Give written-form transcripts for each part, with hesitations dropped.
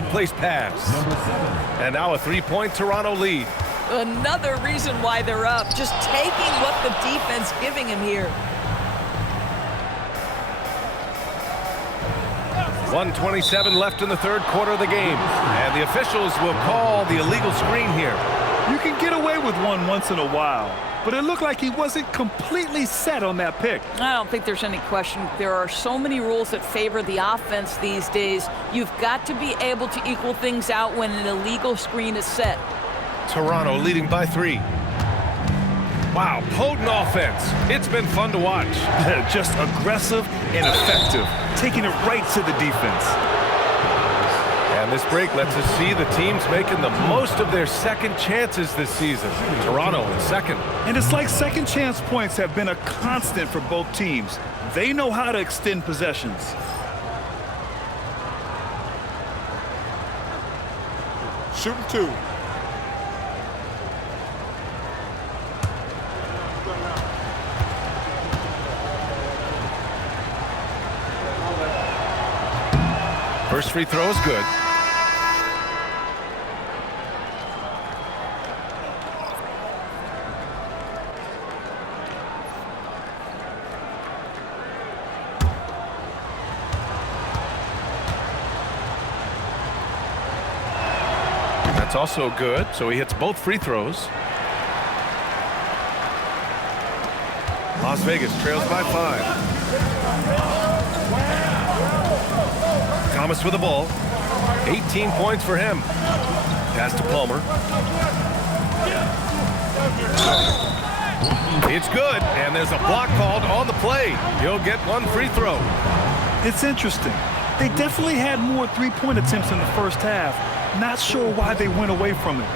perfectly placed pass. And now a three-point Toronto lead. Another reason why they're up. Just taking what the defense giving him here. 1:27 left in the third quarter of the game. And the officials will call the illegal screen here. You can get away with one once in a while, but it looked like he wasn't completely set on that pick. I don't think there's any question. There are so many rules that favor the offense these days. You've got to be able to equal things out when an illegal screen is set. Toronto leading by 3. Wow, potent offense. It's been fun to watch. Just aggressive and effective, taking it right to the defense. And this break lets us see the teams making the most of their second chances this season. Toronto in second. And it's like second chance points have been a constant for both teams. They know how to extend possessions. Shooting 2. First free throw is good. That's also good, so he hits both free throws. Las Vegas trails by 5. Thomas with the ball. 18 points for him. Pass to Palmer. It's good, and there's a block called on the play. He'll get one free throw. It's interesting. They definitely had more three-point attempts in the first half. Not sure why they went away from it.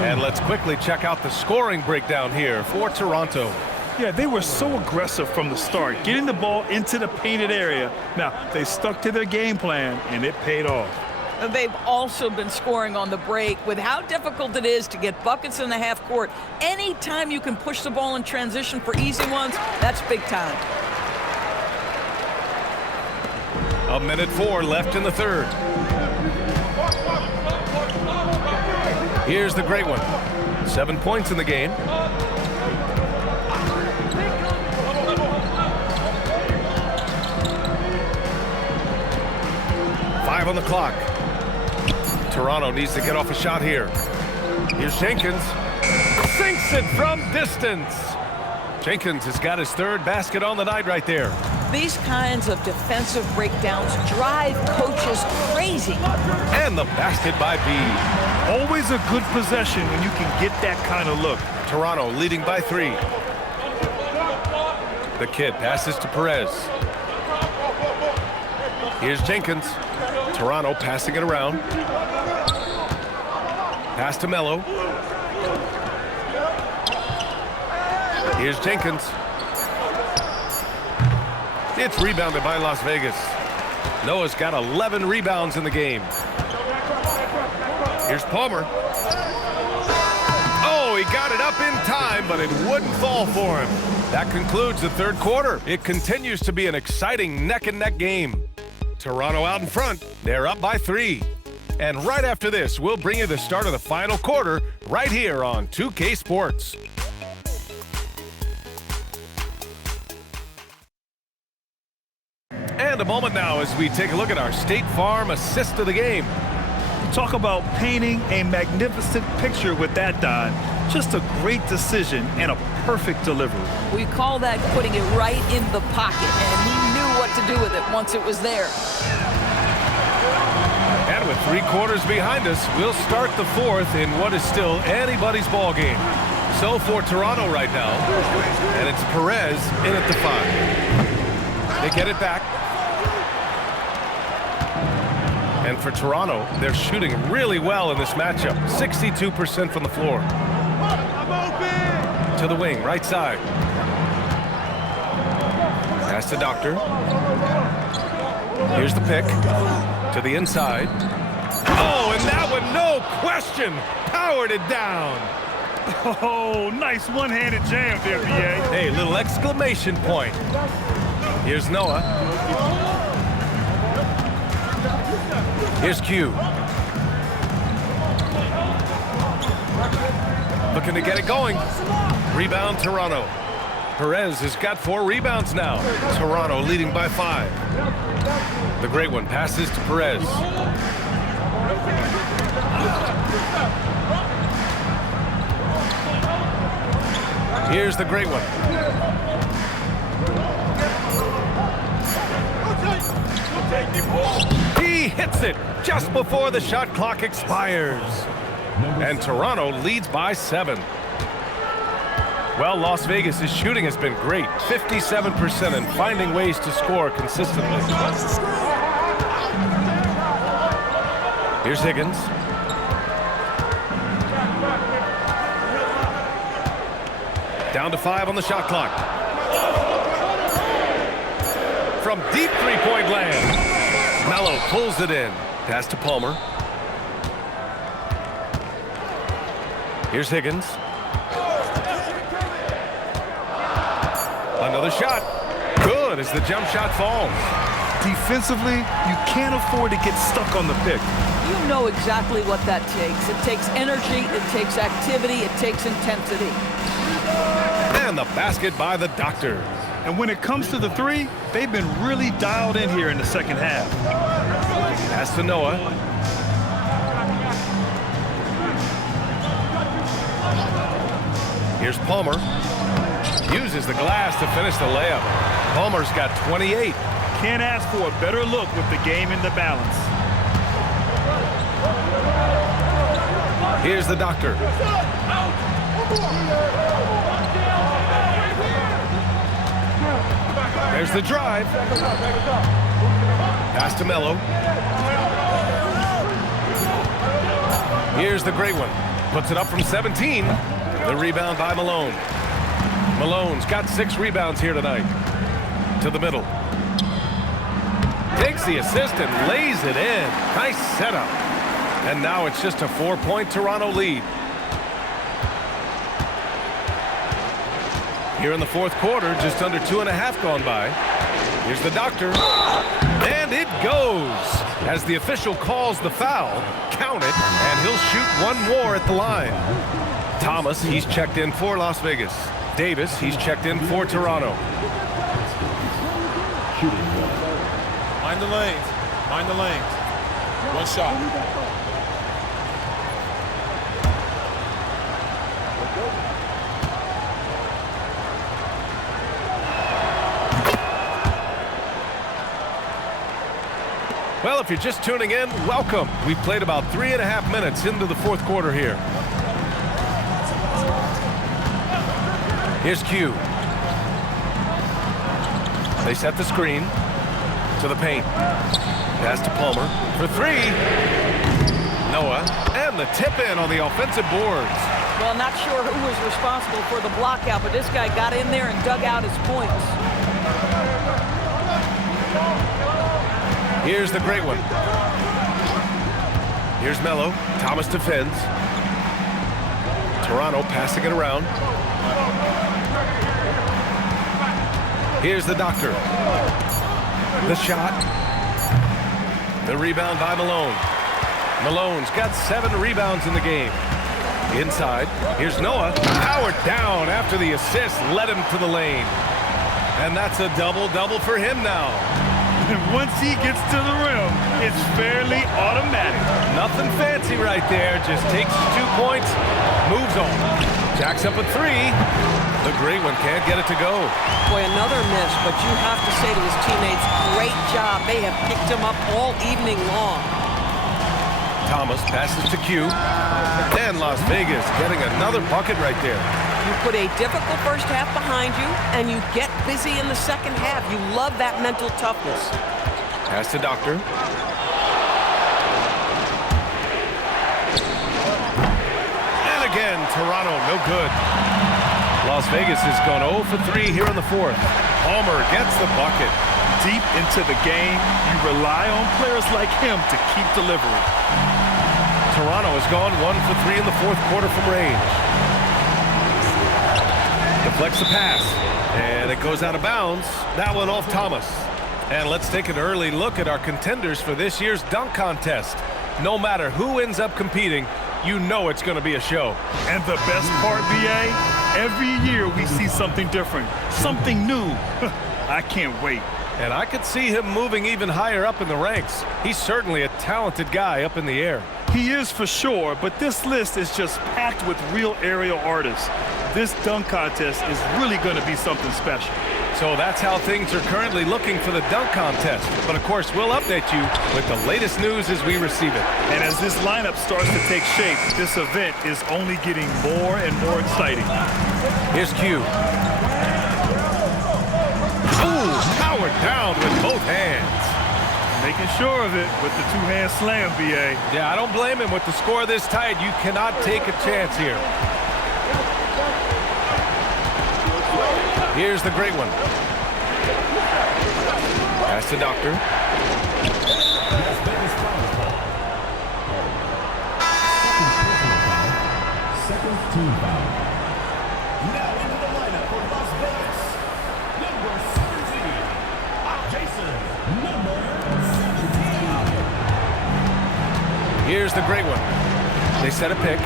And let's quickly check out the scoring breakdown here for Toronto. Yeah, they were so aggressive from the start, getting the ball into the painted area. Now, they stuck to their game plan, and it paid off. They've also been scoring on the break. With how difficult it is to get buckets in the half court, anytime you can push the ball in transition for easy ones, that's big time. 1:04 left in the third. Here's the great one. 7 points in the game. On the clock. Toronto needs to get off a shot here. Here's Jenkins. Sinks it from distance. Jenkins has got his third basket on the night right there. These kinds of defensive breakdowns drive coaches crazy. And the basket by B. Always a good possession when you can get that kind of look. Toronto leading by 3. The kid passes to Perez. Here's Jenkins. Toronto passing it around. Pass to Mello. Here's Jenkins. It's rebounded by Las Vegas. Noah's got 11 rebounds in the game. Here's Palmer. Oh, he got it up in time, but it wouldn't fall for him. That concludes the third quarter. It continues to be an exciting neck-and-neck game. Toronto out in front. They're up by 3. And right after this, we'll bring you the start of the final quarter right here on 2K Sports. And a moment now as we take a look at our State Farm assist of the game. Talk about painting a magnificent picture with that, Don. Just a great decision and a perfect delivery. We call that putting it right in the pocket, and he knew what to do with it once it was there. And with 3 quarters behind us, we'll start the fourth in what is still anybody's ball game. So for Toronto right now, and it's Perez in at the 5. They get it back. And for Toronto, they're shooting really well in this matchup. 62% from the floor. To the wing, right side. Pass to Doctor. Here's the pick. To the inside. Oh, and that one, no question, powered it down. Oh, nice one-handed jam there, BA. Hey, little exclamation point. Here's Noah. Here's Q. Looking to get it going. Rebound, Toronto. Perez has got 4 rebounds now. Toronto leading by 5. The great one passes to Perez. Here's the great one. He hits it just before the shot clock expires. And Toronto leads by 7. Well, Las Vegas' shooting has been great. 57% and finding ways to score consistently. Here's Higgins. Down to 5 on the shot clock. From deep three-point land. Melo pulls it in. Pass to Palmer. Here's Higgins. Another shot. Good as the jump shot falls. Defensively, you can't afford to get stuck on the pick. You know exactly what that takes. It takes energy, it takes activity, it takes intensity. And the basket by the Doctor. And when it comes to the 3, they've been really dialed in here in the second half. Pass to Noah. Here's Palmer. Uses the glass to finish the layup. Palmer's got 28. Can't ask for a better look with the game in the balance. Here's the Doctor. There's the drive. Pass to Melo. Here's the great one. Puts it up from 17. The rebound by Malone. Malone's got 6 rebounds here tonight. To the middle. Takes the assist and lays it in. Nice setup. And now it's just a 4-point Toronto lead. Here in the 4th quarter, just under 2.5 gone by. Here's the Doctor. And it goes. As the official calls the foul, count it, and he'll shoot 1 more at the line. Thomas, he's checked in for Las Vegas. Davis, he's checked in for Toronto. Mind the lanes. Mind the lanes. 1 shot. Well, if you're just tuning in, welcome. We've played about 3.5 minutes into the 4th quarter here. Here's Q. They set the screen to the paint. Pass to Palmer for 3. Noah, and the tip in on the offensive boards. Well, not sure who was responsible for the block out, but this guy got in there and dug out his points. Here's the great one. Here's Melo. Thomas defends. Toronto passing it around. Here's the Doctor. The shot. The rebound by Malone. Malone's got 7 rebounds in the game. Inside. Here's Noah. Powered down after the assist led him to the lane. And that's a double-double for him now. And once he gets to the rim, it's fairly automatic. Nothing fancy right there. Just takes 2 points, moves on. Jacks up at 3. The great one can't get it to go. Boy, another miss, but you have to say to his teammates, great job. They have picked him up all evening long. Thomas passes to Q. And Las Vegas getting another bucket right there. You put a difficult first half behind you, and you get busy in the second half. You love that mental toughness. Pass to Doctor. And again, Toronto, no good. Las Vegas has gone 0 for 3 here in the 4th. Palmer gets the bucket. Deep into the game, you rely on players like him to keep delivering. Toronto has gone 1 for 3 in the 4th quarter from range. Deflects the pass, and it goes out of bounds. That one off Thomas. And let's take an early look at our contenders for this year's dunk contest. No matter who ends up competing, you know it's going to be a show. And the best part, BA, every year we see something different, something new. I can't wait. And I could see him moving even higher up in the ranks. He's certainly a talented guy up in the air. He is for sure, but this list is just packed with real aerial artists. This dunk contest is really going to be something special. So that's how things are currently looking for the dunk contest. But of course, we'll update you with the latest news as we receive it. And as this lineup starts to take shape, this event is only getting more and more exciting. Here's Q. Ooh, powered down with both hands. Making sure of it with the two-hand slam, BA. Yeah, I don't blame him. With the score this tight, you cannot take a chance here. Here's the great one. Pass to Doctor. Second team foul. Now into the lineup for Las Vegas. Number 17, Jason. Number 17. Here's the great one. They set a pick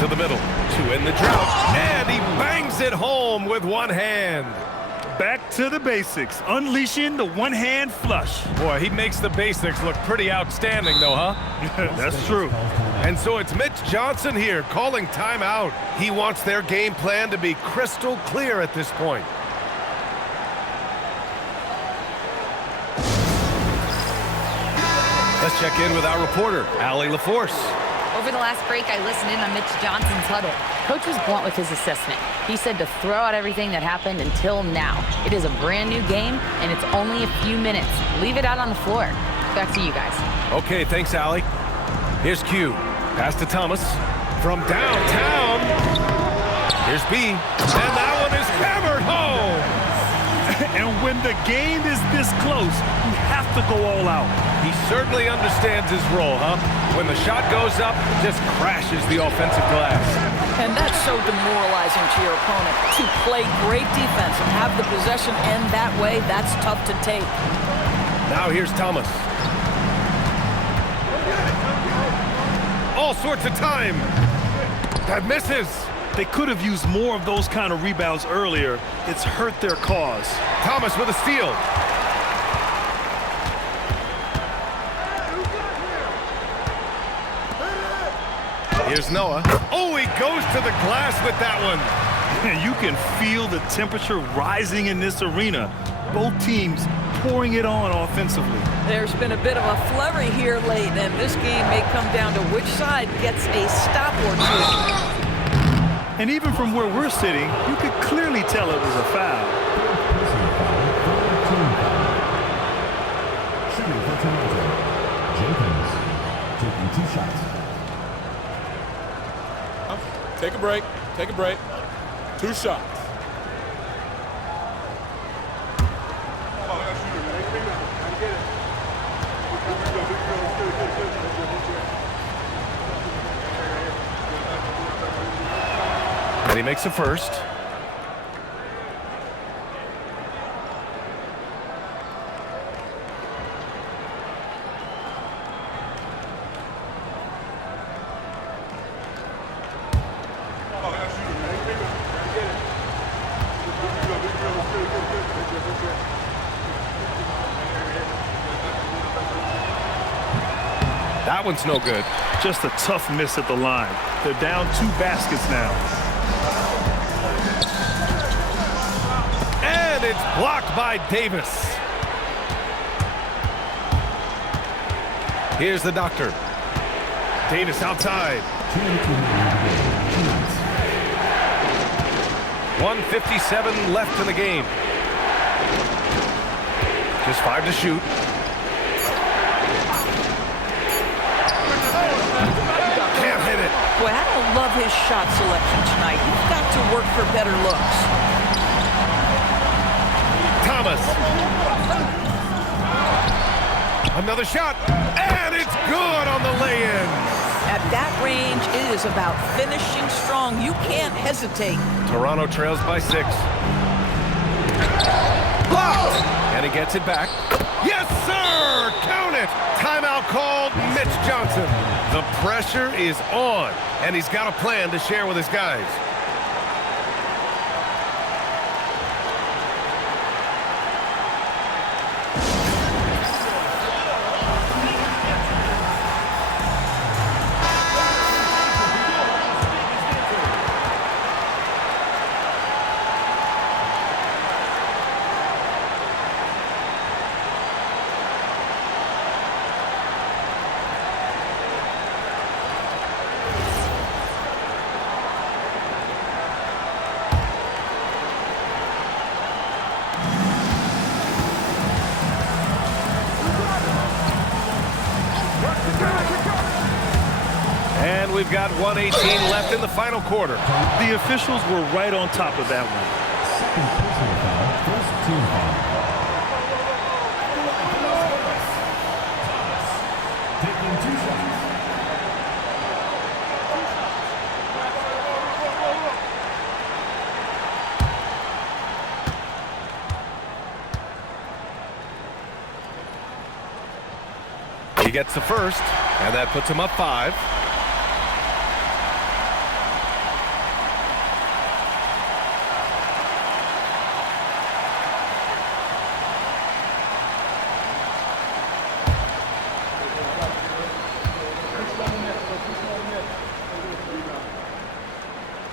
to the middle to end the drought. And he bangs it home with one hand. Back to the basics, unleashing the one-hand flush. Boy, he makes the basics look pretty outstanding, though, huh? That's true. And so it's Mitch Johnson here calling timeout. He wants their game plan to be crystal clear at this point. Let's check in with our reporter, Allie LaForce. Over the last break, I listened in on Mitch Johnson's huddle. Coach was blunt with his assessment. He said to throw out everything that happened until now. It is a brand new game, and it's only a few minutes. Leave it out on the floor. Back to you guys. Okay, thanks, Allie. Here's Q. Pass to Thomas. From downtown. Here's B. And that one is hammered home. And when the game is this close, you have to go all out. He certainly understands his role, huh? When the shot goes up, it just crashes the offensive glass. And that's so demoralizing to your opponent. To play great defense and have the possession end that way, that's tough to take. Now here's Thomas. All sorts of time. That misses. They could have used more of those kind of rebounds earlier. It's hurt their cause. Thomas with a steal. Here's Noah. Oh, he goes to the glass with that one. You can feel the temperature rising in this arena. Both teams pouring it on offensively. There's been a bit of a flurry here late, and this game may come down to which side gets a stop or two. And even from where we're sitting, you could clearly tell it was a foul. Shooting for Toronto. Jenkins taking 2 shots. Take a break. Take a break. 2 shots. And he makes the first. That one's no good. Just a tough miss at the line. They're down 2 baskets now. And it's blocked by Davis. Here's the doctor. Davis outside. 1:57 left in the game. Just 5 to shoot. Can't hit it. Boy, I don't love his shot selection tonight. He's got to work for better looks. Thomas. Another shot. And it's good on the lay-in. At that range, it is about finishing strong. You can't hesitate. Toronto trails by 6. blocked. And he gets it back. Yes, sir! Count it! Timeout called, Mitch Johnson. The pressure is on, and he's got a plan to share with his guys. And we've got 1:18 left in the final quarter. The officials were right on top of that one. Second personal foul, first team foul. Thomas taking 2 shots. He gets the first, and that puts him up 5.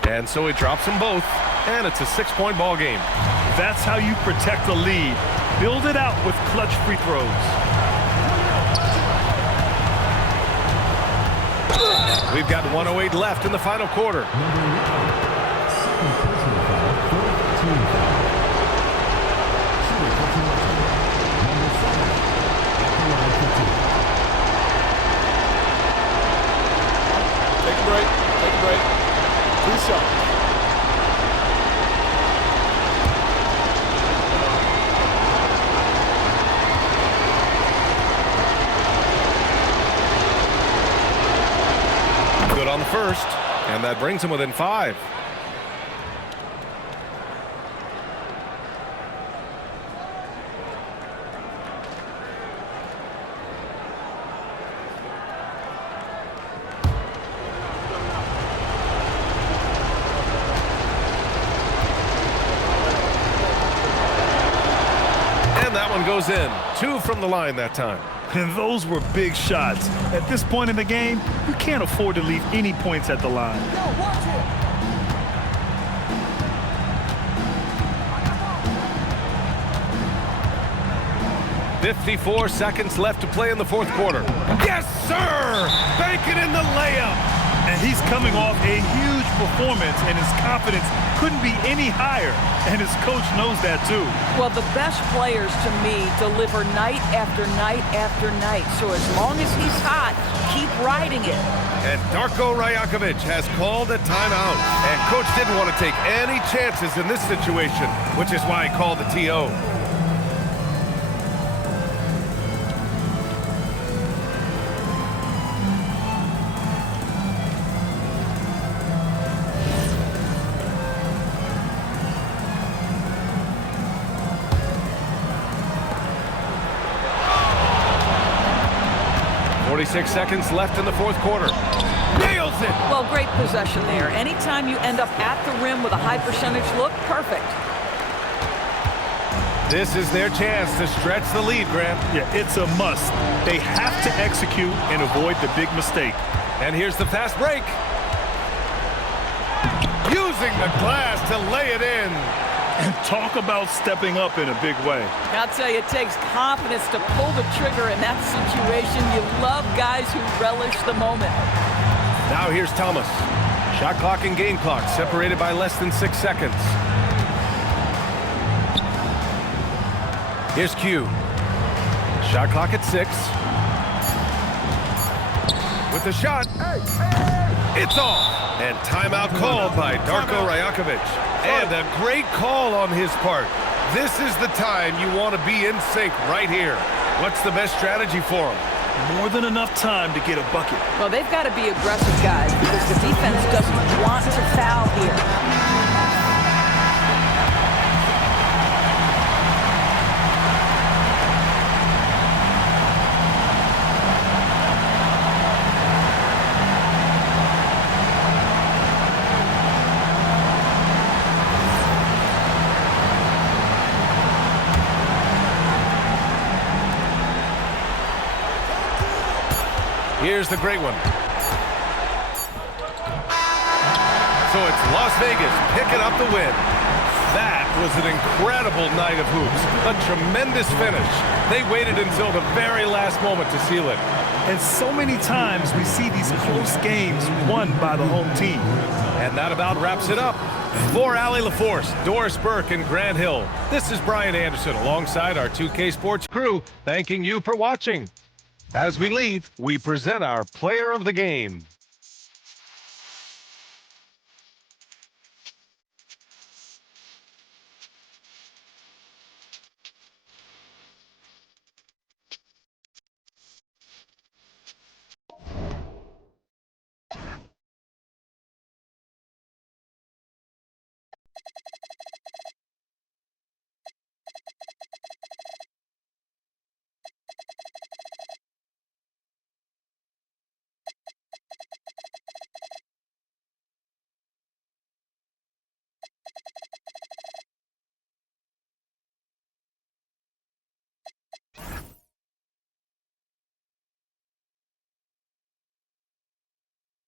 And so he drops them both, and it's a 6-point ball game. That's how you protect a lead. Build it out with clutch free throws. We've got 1:08 left in the final quarter. Number 11, second personal foul, fourth team foul. Shooter for Toronto. Number 7, at the line for 2. Take a break. Take a break. 2 shots. Good on the first, and that brings him within 5. And that one goes in. 2 from the line that time. And those were big shots. At this point in the game, you can't afford to leave any points at the line. 54 seconds left to play in the fourth quarter. Yes, sir! Banking in the layup. And he's coming off a huge performance, and his confidence couldn't be any higher. And his coach knows that, too. Well, the best players, to me, deliver night after night after night. So as long as he's hot, keep riding it. And Darko Rajakovic has called a timeout. And coach didn't want to take any chances in this situation, which is why he called the TO. Six seconds left in the fourth quarter. Nails it! Well, great possession there. Anytime you end up at the rim with a high percentage look, perfect. This is their chance to stretch the lead, Grant. Yeah, it's a must. They have to execute and avoid the big mistake. And here's the fast break. Using the glass to lay it in. And talk about stepping up in a big way. I'll tell you, it takes confidence to pull the trigger in that situation. You love guys who relish the moment. Now here's Thomas. Shot clock and game clock separated by less than 6 seconds. Here's Q. Shot clock at 6. With the shot. It's off. And timeout called by Darko Rajakovic. And a great call on his part. This is the time you want to be in sync right here. What's the best strategy for him? More than enough time to get a bucket. Well, they've got to be aggressive, guys, because the defense doesn't want to foul here. Here's the great one. So it's Las Vegas picking up the win. That was an incredible night of hoops. A tremendous finish. They waited until the very last moment to seal it. And so many times we see these close games won by the home team. And that about wraps it up. For Allie LaForce, Doris Burke, and Grant Hill, this is Brian Anderson alongside our 2K Sports crew, thanking you for watching. As we leave, we present our player of the game.